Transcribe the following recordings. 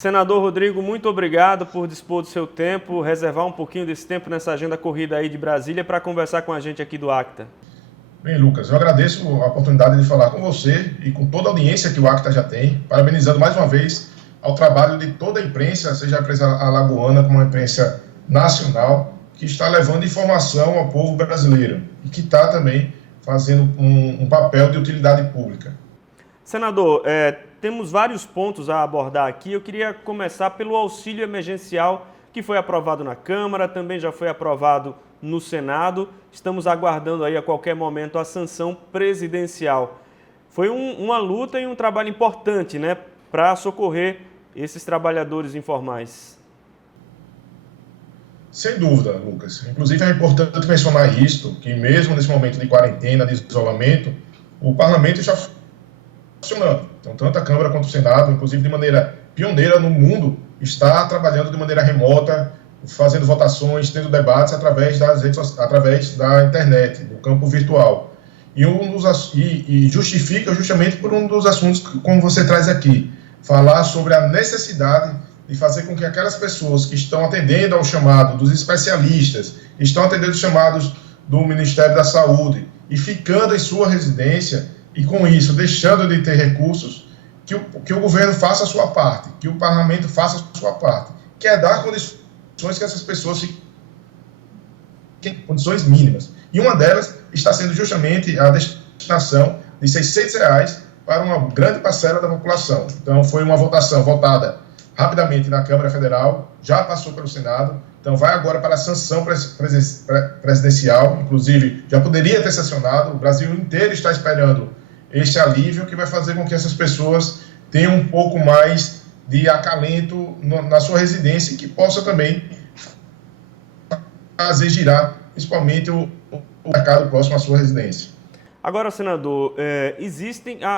Senador Rodrigo, muito obrigado por dispor do seu tempo, reservar um pouquinho desse tempo nessa agenda corrida aí de Brasília para conversar com a gente aqui do ACTA. Bem, Lucas, eu agradeço a oportunidade de falar com você e com toda a audiência que o ACTA já tem, parabenizando mais uma vez ao trabalho de toda a imprensa, seja a imprensa alagoana como a imprensa nacional, que está levando informação ao povo brasileiro e que está também fazendo um papel de utilidade pública. Senador, temos vários pontos a abordar aqui. Eu queria começar pelo auxílio emergencial que foi aprovado na Câmara, também já foi aprovado no Senado. Estamos aguardando aí a qualquer momento a sanção presidencial. Foi uma luta e um trabalho importante, né, para socorrer esses trabalhadores informais. Sem dúvida, Lucas. Inclusive é importante mencionar isto, que mesmo nesse momento de quarentena, de isolamento, o parlamento já funcionando. Então, tanto a Câmara quanto o Senado, inclusive de maneira pioneira no mundo, está trabalhando de maneira remota, fazendo votações, tendo debates através das redes, através da internet, do campo virtual. E justifica justamente por um dos assuntos que, como você traz aqui, falar sobre a necessidade de fazer com que aquelas pessoas que estão atendendo ao chamado dos especialistas, estão atendendo os chamados do Ministério da Saúde e ficando em sua residência, e com isso, deixando de ter recursos, que o governo faça a sua parte, que o parlamento faça a sua parte, que é dar condições que essas pessoas fiquem condições mínimas. E uma delas está sendo justamente a destinação de R$600 para uma grande parcela da população. Então, foi uma votação votada rapidamente na Câmara Federal, já passou pelo Senado, então vai agora para a sanção presidencial, inclusive já poderia ter sancionado, o Brasil inteiro está esperando este alívio que vai fazer com que essas pessoas tenham um pouco mais de acalento na sua residência e que possa também fazer girar, principalmente o mercado próximo à sua residência. Agora, senador,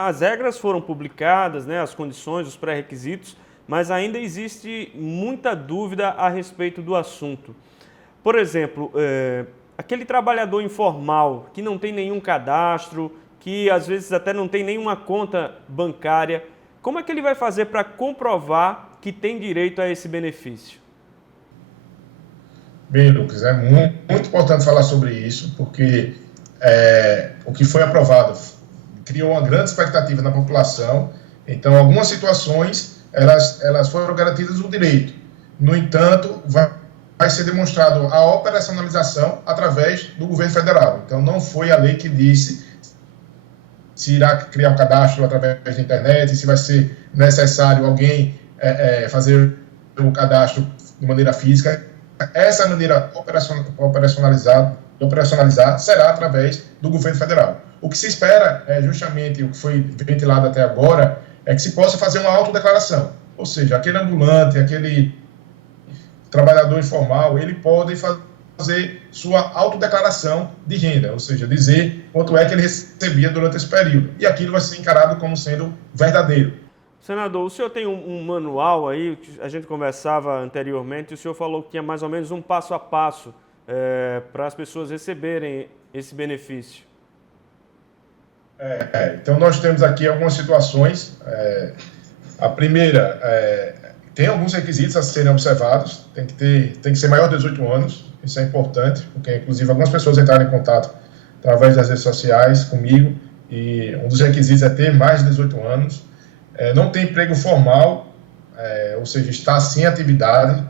as regras foram publicadas, né, as condições, os pré-requisitos, mas ainda existe muita dúvida a respeito do assunto. Por exemplo, aquele trabalhador informal que não tem nenhum cadastro, que às vezes até não tem nenhuma conta bancária, como é que ele vai fazer para comprovar que tem direito a esse benefício? Bem, Lucas, é muito importante falar sobre isso, porque o que foi aprovado criou uma grande expectativa na população. Então, algumas situações, elas foram garantidas o direito. No entanto, vai ser demonstrado a operacionalização através do governo federal. Então, não foi a lei que disse se irá criar um cadastro através da internet, se vai ser necessário alguém fazer o cadastro de maneira física. Essa maneira operacionalizar será através do governo federal. O que se espera, justamente o que foi ventilado até agora, é que se possa fazer uma autodeclaração. Ou seja, aquele ambulante, aquele trabalhador informal, ele pode fazer sua autodeclaração de renda, ou seja, dizer quanto é que ele recebia durante esse período. E aquilo vai ser encarado como sendo verdadeiro. Senador, o senhor tem um manual aí, a gente conversava anteriormente, e o senhor falou que tinha mais ou menos um passo a passo para as pessoas receberem esse benefício. Então, nós temos aqui algumas situações. A primeira, tem alguns requisitos a serem observados, tem que ser maior de 18 anos, isso é importante, porque, inclusive, algumas pessoas entraram em contato através das redes sociais comigo, e um dos requisitos é ter mais de 18 anos, não ter emprego formal, ou seja, estar sem atividade,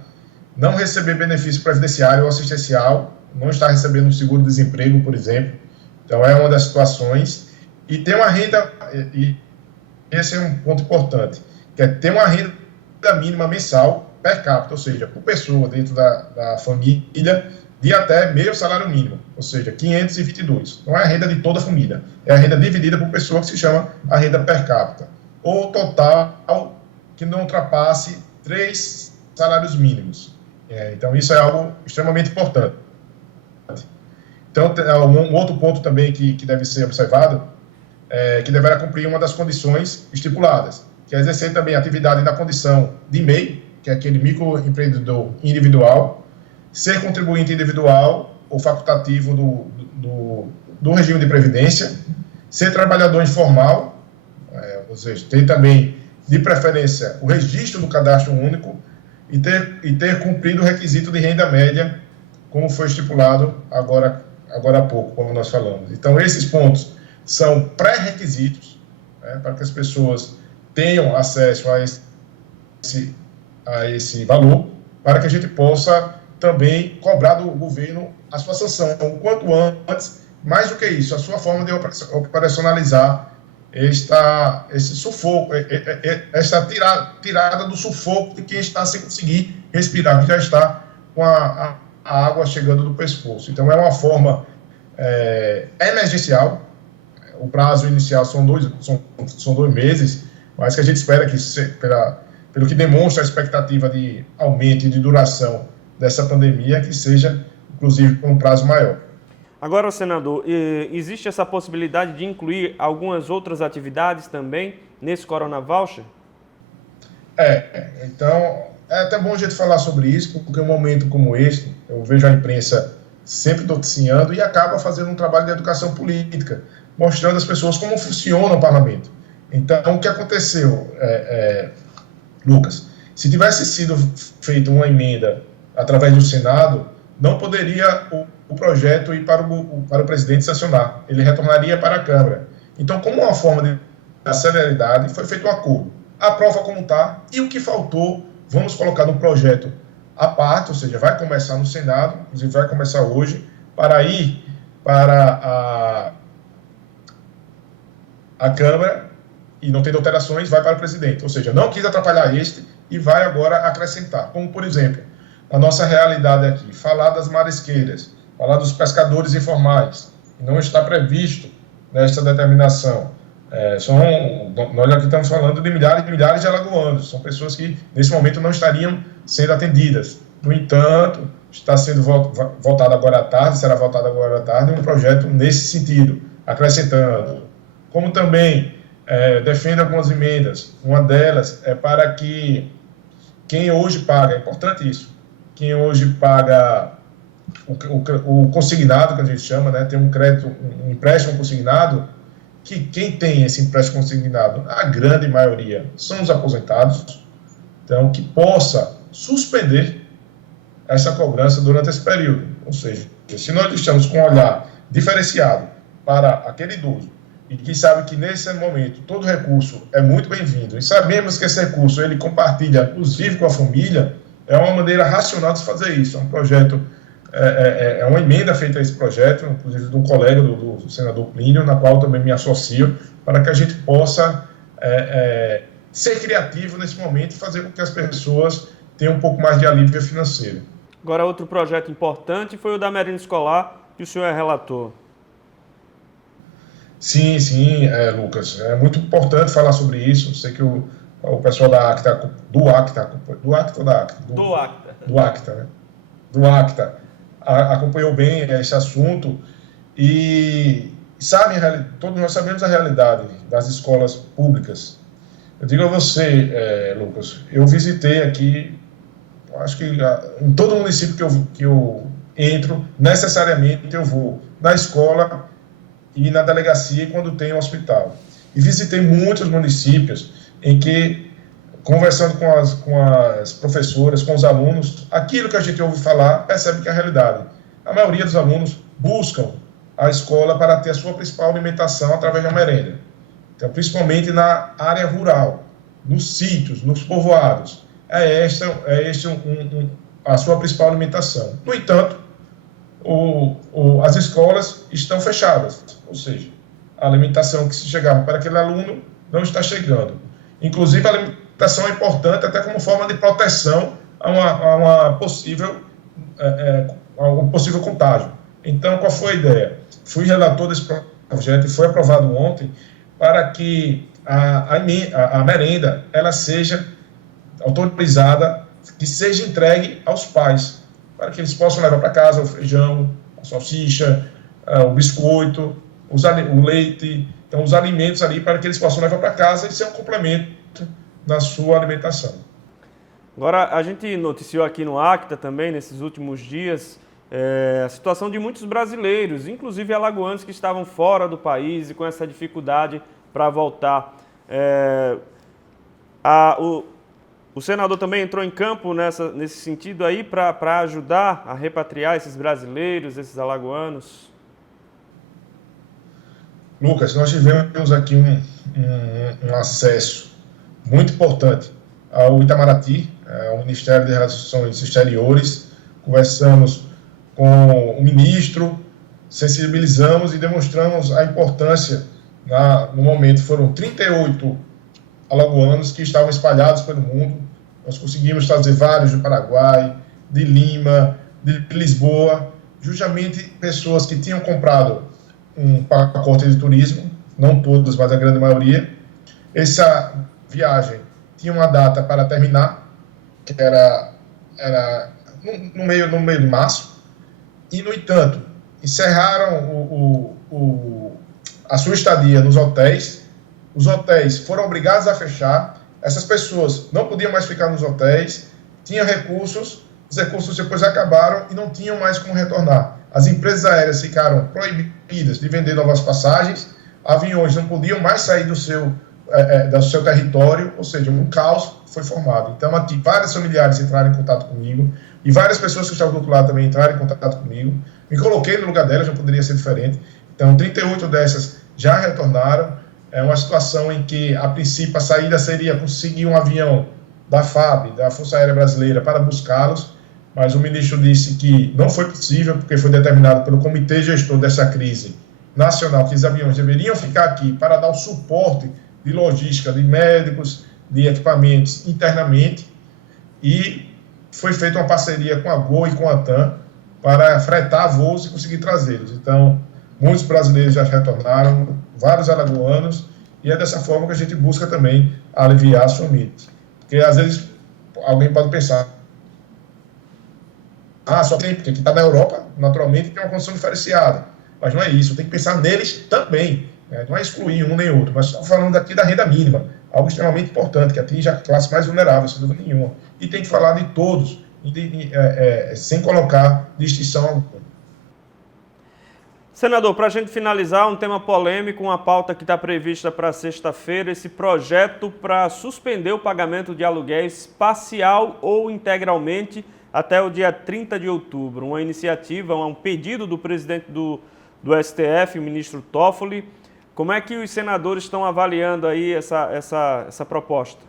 não receber benefício previdenciário ou assistencial, não estar recebendo um seguro-desemprego, por exemplo. Então, é uma das situações. E ter uma renda, e esse é um ponto importante, que é ter uma renda mínima mensal per capita, ou seja, por pessoa dentro da família, de até meio salário mínimo, ou seja, 522. Não é a renda de toda a família, é a renda dividida por pessoa, que se chama a renda per capita. Ou total que não ultrapasse 3 salários mínimos. Então, isso é algo extremamente importante. Então, um outro ponto também que deve ser observado que deverá cumprir uma das condições estipuladas, que é exercer também atividade na condição de MEI, que é aquele microempreendedor individual, ser contribuinte individual ou facultativo do regime de previdência, ser trabalhador informal, ou seja, tem também de preferência, o registro do cadastro único e ter cumprido o requisito de renda média, como foi estipulado agora há pouco, como nós falamos. Então, esses pontos são pré-requisitos, né, para que as pessoas tenham acesso a esse valor, para que a gente possa também cobrar do governo a sua sanção, o quanto antes, mais do que isso, a sua forma de operacionalizar esse sufoco, essa tirada do sufoco de quem está sem conseguir respirar, que já está com a água chegando do pescoço. Então, é uma forma emergencial. O prazo inicial são 2 meses, mas que a gente espera que, pelo que demonstra a expectativa de aumento e de duração dessa pandemia, que seja, inclusive, por um prazo maior. Agora, senador, existe essa possibilidade de incluir algumas outras atividades também nesse Corona Voucher? Então, é até bom a gente falar sobre isso, porque um momento como este, eu vejo a imprensa sempre noticiando e acaba fazendo um trabalho de educação política, mostrando às pessoas como funciona o parlamento. Então, o que aconteceu, Lucas? Se tivesse sido feita uma emenda através do Senado, não poderia o projeto ir para o presidente sancionar, ele retornaria para a Câmara. Então, como uma forma de celeridade, foi feito um acordo. Aprova como está, e o que faltou, vamos colocar no projeto à parte, ou seja, vai começar no Senado, inclusive vai começar hoje, para ir para a Câmara, e não tendo alterações, vai para o presidente. Ou seja, não quis atrapalhar este e vai agora acrescentar. Como, por exemplo, a nossa realidade aqui, falar das marisqueiras, falar dos pescadores informais, não está previsto nesta determinação. Nós aqui estamos falando de milhares e milhares de alagoanos, são pessoas que nesse momento não estariam sendo atendidas. No entanto, está sendo votado agora à tarde, será votado agora à tarde um projeto nesse sentido, acrescentando. Como também defende algumas emendas, uma delas é para que quem hoje paga, é importante isso, quem hoje paga o consignado, que a gente chama, né, tem um crédito, um empréstimo consignado, que quem tem esse empréstimo consignado, a grande maioria, são os aposentados, então que possa suspender essa cobrança durante esse período. Ou seja, se nós estamos com um olhar diferenciado para aquele idoso, e que sabe que nesse momento todo recurso é muito bem-vindo, e sabemos que esse recurso ele compartilha, inclusive com a família, é uma maneira racional de se fazer isso. É um projeto, é uma emenda feita a esse projeto, inclusive de um colega do senador Plínio, na qual também me associo, para que a gente possa ser criativo nesse momento e fazer com que as pessoas tenham um pouco mais de alívio financeiro. Agora, outro projeto importante foi o da merenda escolar, que o senhor é relator. Sim, Lucas. É muito importante falar sobre isso. Sei que o pessoal da ACTA, do ACTA, né? Do ACTA, acompanhou bem esse assunto e sabe, todos nós sabemos a realidade das escolas públicas. Eu digo a você, Lucas, eu visitei aqui, acho que em todo município que eu entro, necessariamente eu vou na escola e na delegacia quando tem um hospital. E visitei muitos municípios em que, conversando com as professoras, com os alunos, aquilo que a gente ouve falar, percebe que é a realidade. A maioria dos alunos buscam a escola para ter a sua principal alimentação através da merenda. Então, principalmente na área rural, nos sítios, nos povoados. É esta a sua principal alimentação. No entanto, as escolas estão fechadas, ou seja, a alimentação que se chegava para aquele aluno não está chegando. Inclusive, a alimentação é importante até como forma de proteção a um possível contágio. Então, qual foi a ideia? Fui relator desse projeto e foi aprovado ontem para que a merenda ela seja autorizada, que seja entregue aos pais, para que eles possam levar para casa o feijão, a salsicha, o biscoito, o leite, então os alimentos ali para que eles possam levar para casa e ser um complemento na sua alimentação. Agora, a gente noticiou aqui no ACTA também, nesses últimos dias, a situação de muitos brasileiros, inclusive alagoanos que estavam fora do país e com essa dificuldade para voltar. O senador também entrou em campo nesse sentido aí para ajudar a repatriar esses brasileiros, esses alagoanos? Lucas, nós tivemos aqui um acesso muito importante ao Itamaraty, ao Ministério de Relações Exteriores. Conversamos com o ministro, sensibilizamos e demonstramos a importância. No momento, foram 38 alagoanos que estavam espalhados pelo mundo. Nós conseguimos trazer vários do Paraguai, de Lima, de Lisboa, justamente pessoas que tinham comprado um pacote de turismo, não todos, mas a grande maioria. Essa viagem tinha uma data para terminar, que era no meio de março, e, no entanto, encerraram a sua estadia nos hotéis. Os hotéis foram obrigados a fechar, essas pessoas não podiam mais ficar nos hotéis, tinham recursos, os recursos depois acabaram e não tinham mais como retornar. As empresas aéreas ficaram proibidas de vender novas passagens, aviões não podiam mais sair do seu território, ou seja, um caos foi formado. Então, aqui, vários familiares entraram em contato comigo e várias pessoas que estavam do outro lado também entraram em contato comigo. Me coloquei no lugar delas, não poderia ser diferente. Então, 38 dessas já retornaram. É uma situação em que, a princípio, a saída seria conseguir um avião da FAB, da Força Aérea Brasileira, para buscá-los, mas o ministro disse que não foi possível, porque foi determinado pelo comitê gestor dessa crise nacional que os aviões deveriam ficar aqui para dar o suporte de logística, de médicos, de equipamentos internamente, e foi feita uma parceria com a Gol e com a TAM para fretar voos e conseguir trazê-los. Então, muitos brasileiros já retornaram, vários alagoanos, e é dessa forma que a gente busca também aliviar as famílias. Porque, às vezes, alguém pode pensar, só tem, porque aqui está na Europa, naturalmente, tem uma condição diferenciada. Mas não é isso, tem que pensar neles também. Né? Não é excluir um nem outro, mas estamos falando aqui da renda mínima, algo extremamente importante, que atinge a classe mais vulnerável, sem dúvida nenhuma. E tem que falar de todos, sem colocar distinção alguma. Senador, para a gente finalizar, um tema polêmico, uma pauta que está prevista para sexta-feira, esse projeto para suspender o pagamento de aluguéis parcial ou integralmente até o dia 30 de outubro. Uma iniciativa, um pedido do presidente do STF, o ministro Toffoli. Como é que os senadores estão avaliando aí essa proposta?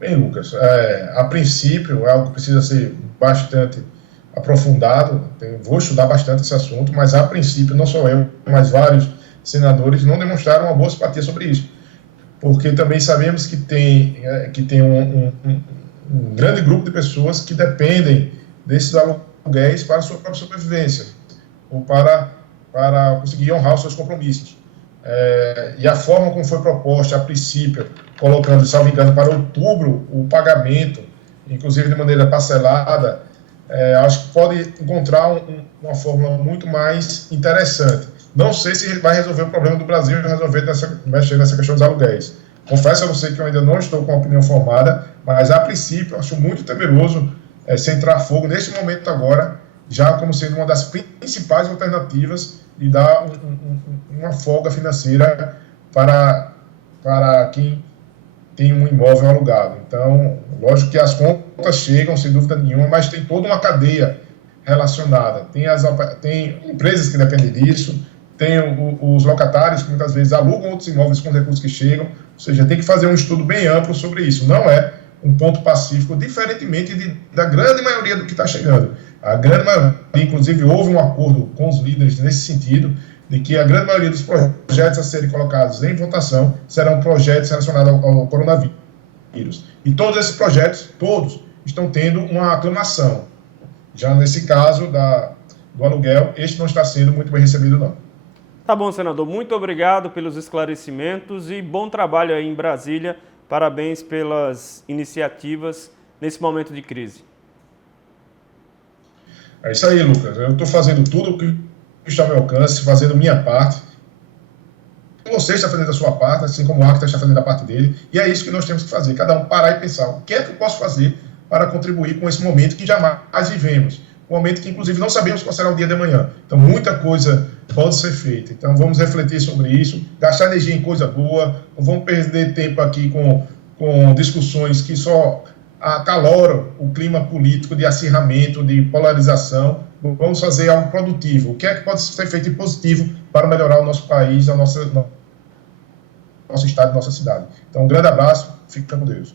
Bem, Lucas, a princípio é algo que precisa ser bastante aprofundado, vou estudar bastante esse assunto, mas a princípio, não só eu, mas vários senadores não demonstraram uma boa simpatia sobre isso, porque também sabemos que tem um grande grupo de pessoas que dependem desses aluguéis para a sua própria sobrevivência, ou para conseguir honrar os seus compromissos. E a forma como foi proposta, a princípio, colocando, salvo engano, para outubro, o pagamento, inclusive de maneira parcelada, acho que pode encontrar uma fórmula muito mais interessante. Não sei se vai resolver o problema do Brasil e mexer nessa questão dos aluguéis. Confesso a você que eu ainda não estou com a opinião formada, mas a princípio acho muito temeroso centrar fogo neste momento agora, já como sendo uma das principais alternativas de dar uma folga financeira para quem tem um imóvel alugado. Então, lógico que as contas chegam, sem dúvida nenhuma, mas tem toda uma cadeia relacionada. Tem empresas que dependem disso, tem os locatários que muitas vezes alugam outros imóveis com recursos que chegam, ou seja, tem que fazer um estudo bem amplo sobre isso. Não é um ponto pacífico, diferentemente da grande maioria do que está chegando. A grande maioria, inclusive, houve um acordo com os líderes nesse sentido, de que a grande maioria dos projetos a serem colocados em votação serão projetos relacionados ao coronavírus. E todos esses projetos, todos, estão tendo uma aclamação. Já nesse caso do aluguel, este não está sendo muito bem recebido, não. Tá bom, senador. Muito obrigado pelos esclarecimentos e bom trabalho aí em Brasília. Parabéns pelas iniciativas nesse momento de crise. É isso aí, Lucas. Eu estou fazendo tudo o que está ao meu alcance, fazendo minha parte. Você está fazendo a sua parte, assim como o Acta está fazendo a parte dele. E é isso que nós temos que fazer. Cada um parar e pensar o que é que eu posso fazer para contribuir com esse momento que jamais vivemos. Um momento que, inclusive, não sabemos qual será o dia de amanhã. Então, muita coisa pode ser feita. Então, vamos refletir sobre isso, gastar energia em coisa boa, não vamos perder tempo aqui com discussões que só acaloram o clima político de acirramento, de polarização. Vamos fazer algo produtivo. O que é que pode ser feito de positivo para melhorar o nosso país, nosso estado e nossa cidade? Então, um grande abraço, fica com Deus.